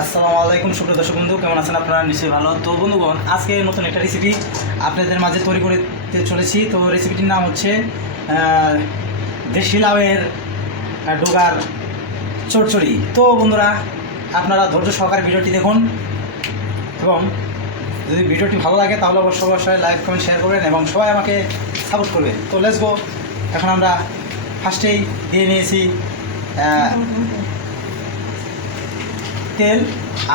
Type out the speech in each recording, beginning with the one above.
আসসালামু আলাইকুম, সুপ্রিয় দর্শক বন্ধু, কেমন আছেন আপনারা? নিশ্চয়ই ভালো। তো বন্ধুগণ, আজকে নতুন একটা রেসিপি আপনাদের মাঝে তৈরি করতে চলেছি। তো রেসিপিটির নাম হচ্ছে দেশি লাউয়ের ডোগার চড়চড়ি তো বন্ধুরা, আপনারা ধৈর্য সহকারে ভিডিওটি দেখুন এবং যদি ভিডিওটি ভালো লাগে, তাহলে অবশ্যই অবশ্যই লাইক কমেন্ট শেয়ার করবেন এবং সবাই আমাকে সাপোর্ট করবে। তো লেটস গো এখন আমরা ফার্স্টেই দিয়ে নিয়েছি তেল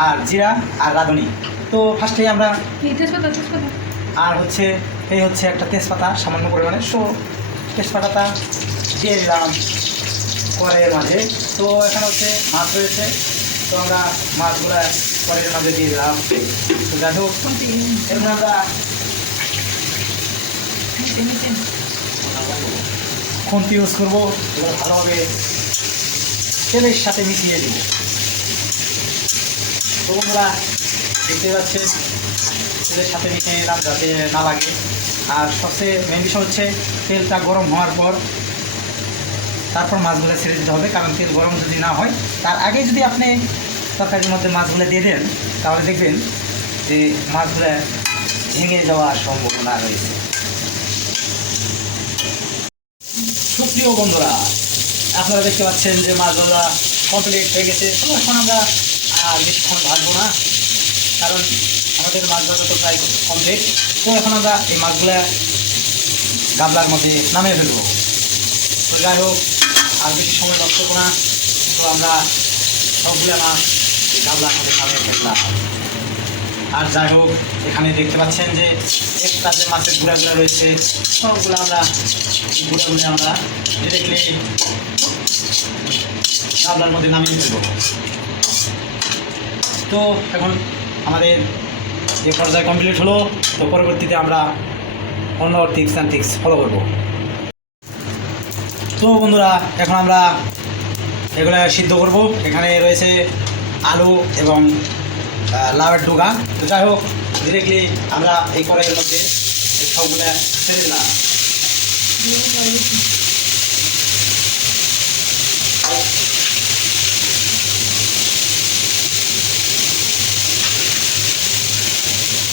আর জিরা আর রাঁধুনি। তো ফার্স্টেই আমরা আর হচ্ছে এই হচ্ছে একটা তেজপাতা সামান্য পরিমাণে। সো তেজপাতাটা দিয়ে দিলাম কড়াইয়ের মাঝে। তো এখানে হচ্ছে মাছ রয়েছে। তো আমরা মাছগুলো কড়াইয়ের মাঝে দিয়ে দিলাম। তো যাই হোক এরপর আমরা খুন্তি ইউজ করব। এবার ভালোভাবে তেলের সাথে মিশিয়ে দিব। তো বন্ধুরা, দেখতে পাচ্ছেন তেলের সাথে মিশিয়ে নিলাম যাতে না লাগে। আর সবচেয়ে মেন বিষয় হচ্ছে, তেলটা গরম হওয়ার পর তারপর মাছগুলো ছেড়ে দিতে হবে, কারণ তেল গরম যদি না হয়, তার আগে যদি আপনি তরকারির মধ্যে মাছগুলো দিয়ে দেন, তাহলে দেখবেন যে মাছগুলো ভেঙে যাওয়ার সম্ভাবনা রয়েছে। সুপ্রিয় বন্ধুরা, আপনারা দেখতে পাচ্ছেন যে মাছগুলা কমপ্লিট হয়ে গেছে। তো আমরা আর বেশিক্ষণ ভাজবো না, কারণ আমাদের মাছ তো প্রায় কমপ্লিট তো এখন আমরা এই মাছগুলা গাবলার মধ্যে নামিয়ে ফেলব। তো যাই হোক, আর বেশি সময় নষ্ট করব না। তো আমরা সবগুলো মাছ এই গাবলার মধ্যে নামিয়ে ফেললাম। আর যাই হোক, এখানে দেখতে পাচ্ছেন যে এক্সট্রা যে মাছের গুঁড়াগুলো রয়েছে, সবগুলো আমরা গুঁড়াগুলো আমরা ডিরেক্টলি গাবলার মধ্যে নামিয়ে ফেলব। তো এখন আমাদের যে পর্যায়ে কমপ্লিট হলো, তো পরবর্তীতে আমরা অন্য টিপস অ্যান্ড টিক্স ফলো করব। তো বন্ধুরা, এখন আমরা এগুলো সিদ্ধ করব। এখানে রয়েছে আলু এবং লাউয়ের ডুগা। তো যাই হোক ডিরেক্টলি আমরা এই কড়াইয়ের মধ্যে সবগুলো ছেড়ে দিলাম।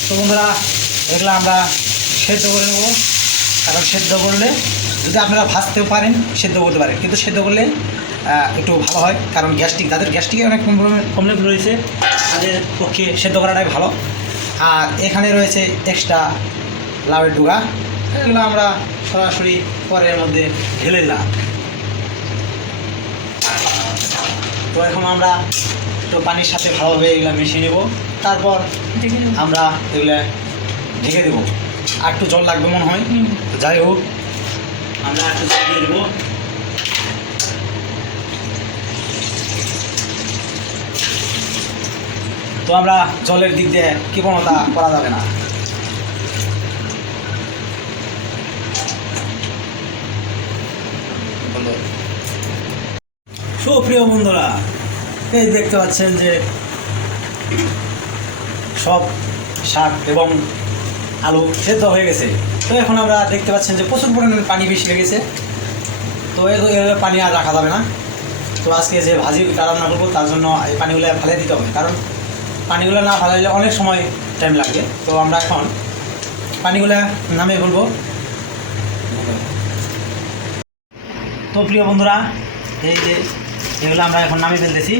তো বন্ধুরা, এগুলো আমরা সেদ্ধ করে নেব। কারণ সেদ্ধ করলে যদি আপনারা ভাজতেও পারেন, সেদ্ধ করতে পারেন। কিন্তু সেদ্ধ করলে একটু ভালো হয়, কারণ গ্যাস্ট্রিক, তাদের গ্যাস্ট্রিকে অনেক প্রবলেম রয়েছে তাদের পক্ষে সেদ্ধ করাটাই ভালো। আর এখানে রয়েছে এক্সট্রা লাউয়ের ডুগা। এগুলো আমরা সরাসরি পরের মধ্যে ঢেলে দিলাম। তো এখন আমরা একটু পানির সাথে ভালোভাবে এগুলো মিশিয়ে নেব। তারপর আমরা এগুলো ঢেকে দেবো। আর একটু জল লাগবে মনে হয়। যাই হোক আমরা একটু জল দিয়ে দেবো। তো আমরা জলের দিক দিয়ে কৃপণতা করা যাবে না। সুপ্রিয় বন্ধুরা এই দেখতে পাচ্ছেন যে সব শাক এবং আলু সেদ্ধ হয়ে গেছে। তো এখন আমরা দেখতে পাচ্ছেন যে প্রচুর পরিমাণে পানি বেশি হয়ে গেছে। তো এর পানি আর রাখা যাবে না। তো আজকে যে ভাজি রান্না করব, তার জন্য এই পানিগুলো ফেলে দিতে হবে। কারণ পানিগুলো না ফেলাইলে অনেক সময় টাইম লাগবে তো আমরা এখন পানিগুলো নামিয়ে বলব তো প্রিয় বন্ধুরা, এই যে এগুলো আমরা এখন নামিয়ে ফেলতেছি।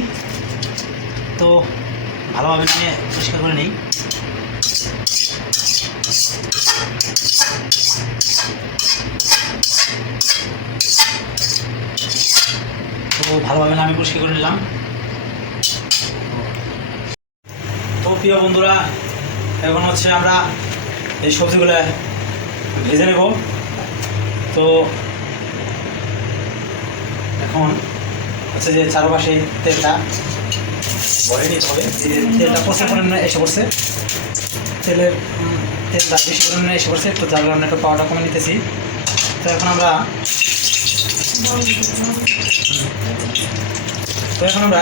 তো ভালোভাবে নিয়ে পরিষ্কার করে নিই। তো ভালোভাবে আমি পরিষ্কার করে নিলাম। তো প্রিয় বন্ধুরা, এখন হচ্ছে আমরা এই সবজিগুলো ভেজে নেব। তো এখন হচ্ছে যে তেলটা যে তেলটা প্রচুর পরিমাণে এসে পড়ছে। তেলের তেলটা বেশি পরিমাণে এসে পড়ছে, তো একটু পাওয়াটা কমে নিতেছি। তো এখন আমরা তো এখন আমরা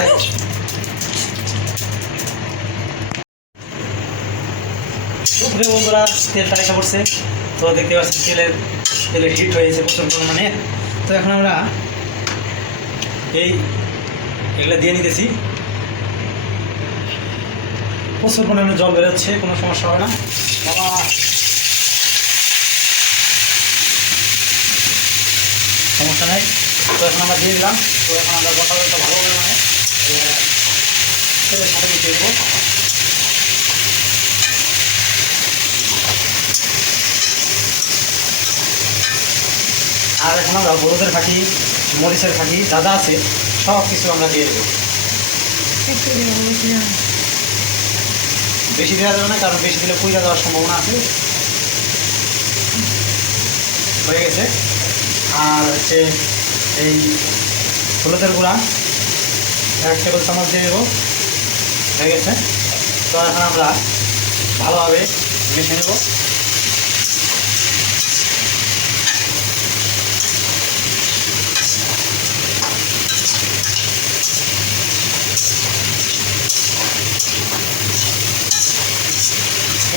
বন্ধুরা, তেলটা এসে পড়ছে। তো দেখতে পাচ্ছি তেলের তেলের হিট হয়েছে প্রচুর পরিমাণে। তো এখন আমরা এই, এগুলো দিয়ে নিতেছি। প্রচুর পরিমাণে জল বেরোচ্ছে, কোনো সমস্যা হবে না। বাবা। সমস্যা নেই। তো এখন আমরা দিয়ে দিলাম। তো এখন আমরা গোটা ভালো করে মানে তেলের সাথে মিশিয়ে দেবো আর এখন আমরা হলুদের ফাঁকি মরিচের ফাঁকি যা আছে, সব কিছু আমরা দিয়ে দেবো। বেশি দেওয়া যাবে না, কারণ বেশি দিলে পুইরা দেওয়ার সম্ভাবনা আছে। হয়ে গেছে। আর হচ্ছে এই হলুদের গুঁড়া, এক টেবিল চামচ দিয়ে দেবো। হয়ে গেছে। তো এখন আমরা ভালোভাবে মিশে নেব।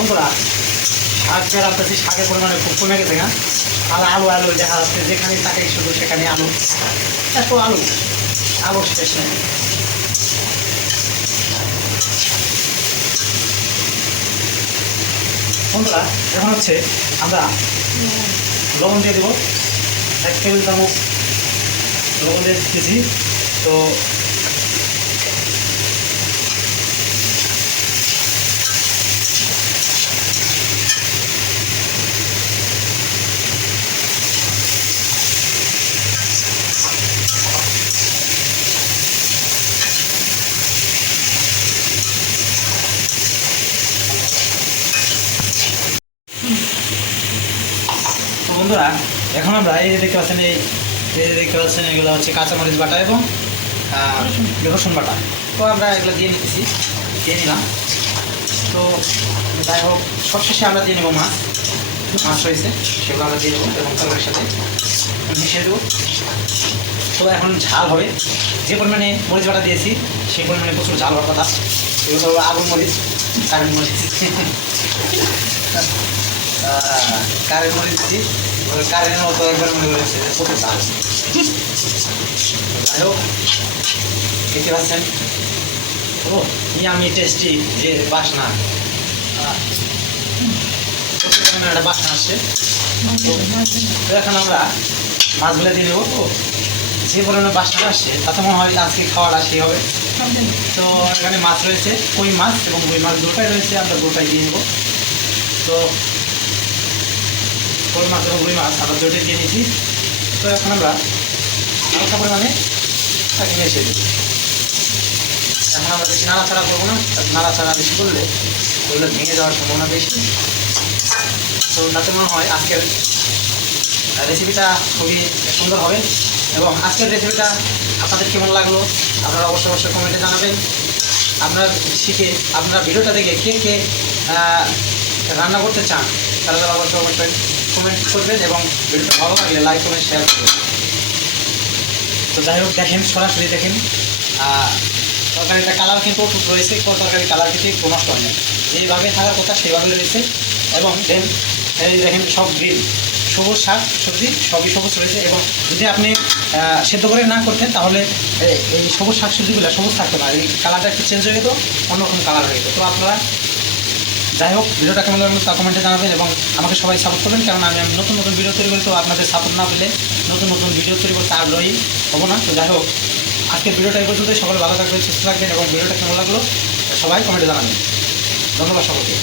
বন্ধুরা শাক যে রাখতেছি শাকের পরিমাণে খুব কমে গেছে না আর আলু আলু দেখা যাচ্ছে, যেখানে তাকে শুধু সেখানে আলু। এত আলু আলু শেষ নেই। বন্ধুরা, এখন হচ্ছে আমরা লবণ দিয়ে দেবো। এক টেবিল চামচ লবণ দিয়ে দিতেছি তো বন্ধুরা, এখন আমরা এই দেখতে পাচ্ছেন, এই যে দেখতে পাচ্ছেন, এগুলো হচ্ছে কাঁচামরিচ বাটা এবং রসুন বাটা। তো আমরা এগুলো দিয়ে নিতেছি, দিয়ে নিলাম। তো যাই হোক, সবশেষে আমরা দিয়ে নেব মাছ। মাছ রয়েছে, সেগুলো আমরা দিয়ে দেবো এবং তরকারির সাথে মিশিয়ে দেবো। তো এখন ঝাল হবে। যে পরিমাণে মরিচ বাটা দিয়েছি, সেই পরিমাণে প্রচুর ঝাল হওয়ার কথা। এগুলো হলো আগুন মরিচ কারেন্ট মরিচ। কারেন্ট মরিচ কারেন্টের মতো একবার মনে ও টেস্টি যে বাসনা। একটা বাসনা আসছে এখন আমরা মাছগুলো দিয়ে নেব তো যে পরিমাণে বাসনা আসছে তাতে মনে হয় আজকে খাওয়াটা সেই হবে। তো এখানে মাছ রয়েছে, কই মাছ এবং কই মাছ দুটাই রয়েছে, আমরা দুটাই দিয়ে নেব তো কই মাছ এবং রুই মাছ আমরা দুটোই দিয়ে নিয়েছি তো এখন আমরা হালকা পরিমাণে তাকে মিশিয়ে দেবো। এখন আমরা বেশি নাড়াচাড়া করব না নাড়াচাড়া বেশি করলে ওগুলো ভেঙে যাওয়ার সম্ভাবনা বেশি। তো তাতে মনে হয় আজকের রেসিপিটা খুবই সুন্দর হবে এবং আজকের রেসিপিটা আপনাদের কেমন লাগল, আপনারা অবশ্যই অবশ্যই কমেন্টে জানাবেন। আপনারা শিখে, আপনারা ভিডিওটা দেখে কে কে রান্না করতে চান, তারা তারা অবশ্যই অবশ্যই কমেন্ট করবেন এবং ভিডিওটা ভালো লাগলে লাইক কমেন্ট শেয়ার করবেন। তো যাই হোক, দেখেন, সরাসরি দেখেন তরকারিটা কালার কিন্তু রয়েছে তরকারি কালার কিন্তু একটু নষ্ট হয় যেভাবে থাকার কথা সেভাবে রয়েছে এবং দেন এই দেখেন, সব গ্রিন সবুজ শাক, সবজি, সবই সবুজ রয়েছে এবং যদি আপনি সেদ্ধ করে না করতেন, তাহলে এই সবুজ শাক, সবজিগুলো সবুজ থাকতো না। এই কালারটা একটু চেঞ্জ হয়ে যেত, অন্যরকম কালার হয়ে যেত। তো আপনারা যাই হোক, ভিডিওটা কেমন লাগল তা কমেন্টে জানাবেন এবং আমাকে সবাই সাপোর্ট করবেন কারণ আমি আমি নতুন নতুন ভিডিও তৈরি করি, তো আপনাদের সাপোর্ট না পেলে নতুন নতুন ভিডিও তৈরি করতে আগ্রহী হব না। তো যাই হোক, আজকের ভিডিওটা এই পর্যন্তই। সকলে ভালো থাকবেন, সুস্থ থাকবেন এবং ভিডিওটা কেমন লাগল, সবাই কমেন্টে জানাবেন। ধন্যবাদ সকলকে।